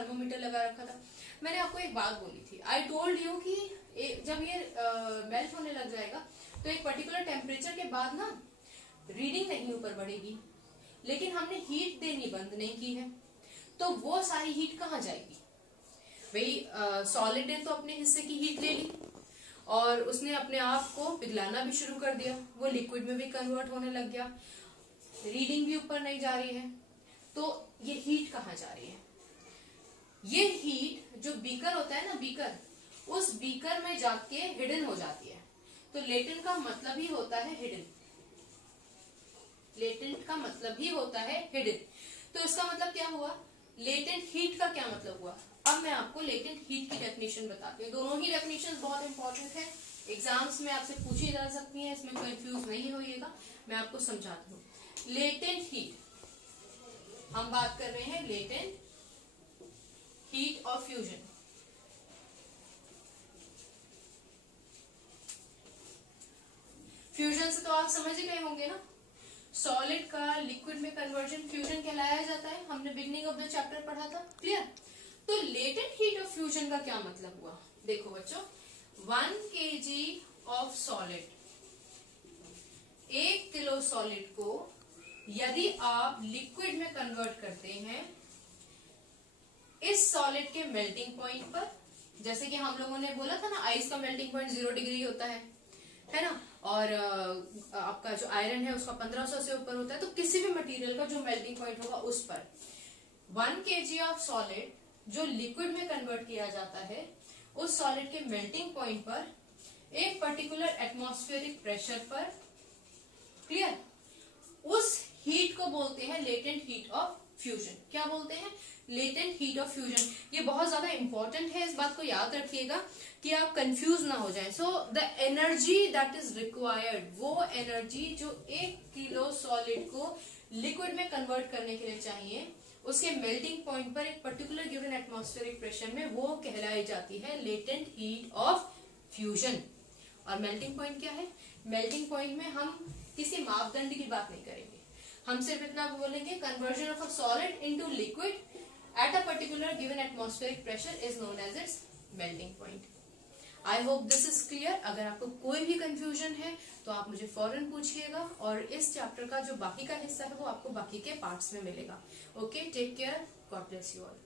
Thermometer लगा रखा था। मैंने आपको एक बात बोली थी, आई टोल्ड यू कि जब ये मेल्ट होने लग जाएगा तो एक पर्टिकुलर टेम्परेचर के बाद ना रीडिंग नहीं ऊपर बढ़ेगी, लेकिन हमने हीट देनी बंद नहीं की है, तो वो सारी हीट कहाँ जाएगी भाई? सॉलिड ने तो अपने हिस्से की हीट ले ली और उसने अपने आप को पिघलाना भी शुरू कर दिया, वो लिक्विड में भी कन्वर्ट होने लग गया, रीडिंग भी ऊपर नहीं जा रही है, तो ये हीट कहाँ जा रही है? ये हीट जो बीकर होता है ना, बीकर, उस बीकर में जाके हिडन हो जाती है। तो लेटेंट का मतलब ही होता है हिडन, लेटेंट का मतलब ही होता है हिडन। तो इसका मतलब क्या हुआ? लेटेंट हीट का क्या मतलब हुआ? अब मैं आपको लेटेंट हीट की डेफिनेशन बताती हूँ। दोनों ही डेफिनेशन बहुत इंपॉर्टेंट है, एग्जाम्स में आपसे पूछी जा सकती है, इसमें कंफ्यूज नहीं होइएगा, मैं आपको समझाती हूँ। लेटेंट हीट, हम बात कर रहे हैं latent heat of fusion. Fusion से तो आप समझ ही गए होंगे ना, सॉलिड का लिक्विड में कन्वर्जन फ्यूजन कहलाया जाता है, हमने बिगनिंग ऑफ द चैप्टर पढ़ा था, क्लियर? तो लेटेंट हीट ऑफ फ्यूजन का क्या मतलब हुआ? देखो बच्चों, 1 kg of solid, 1 kilo solid को यदि आप लिक्विड में कन्वर्ट करते हैं इस सॉलिड के मेल्टिंग पॉइंट पर, जैसे कि हम लोगों ने बोला था ना आइस का मेल्टिंग पॉइंट 0 डिग्री होता है ना, और आपका जो आयरन है उसका 1500 से ऊपर होता है, तो किसी भी मटेरियल का जो मेल्टिंग पॉइंट होगा उस पर 1 kg ऑफ सॉलिड जो लिक्विड में कन्वर्ट किया जाता है, उस सॉलिड के मेल्टिंग पॉइंट पर एक पर्टिकुलर एटमॉस्फेरिक प्रेशर पर, क्लियर, उस हीट को बोलते हैं लेटेंट हीट ऑफ फ्यूजन। क्या बोलते हैं? Latent heat of fusion. ये बहुत ज्यादा इंपॉर्टेंट है, इस बात को याद रखिएगा कि आप कंफ्यूज ना हो जाएं। So the energy that is required, वो एनर्जी जो 1 किलो सॉलिड को लिक्विड में कन्वर्ट करने के लिए चाहिए, उसके मेल्टिंग पॉइंट पर एक पर्टिकुलर गिवन एटमॉस्फेरिक प्रेशर में, वो कहलाई जाती है लेटेंट हीट ऑफ फ्यूजन। और मेल्टिंग पॉइंट क्या है? मेल्टिंग पॉइंट में हम किसी मापदंड की बात नहीं करेंगे, हम सिर्फ इतना बोलेंगे conversion of a solid into liquid at a particular given atmospheric pressure is known as its melting point. I hope this is clear. अगर आपको कोई भी कंफ्यूजन है तो आप मुझे फौरन पूछिएगा, और इस चैप्टर का जो बाकी का हिस्सा है वो आपको बाकी के पार्ट्स में मिलेगा। Okay, take care, God bless you all.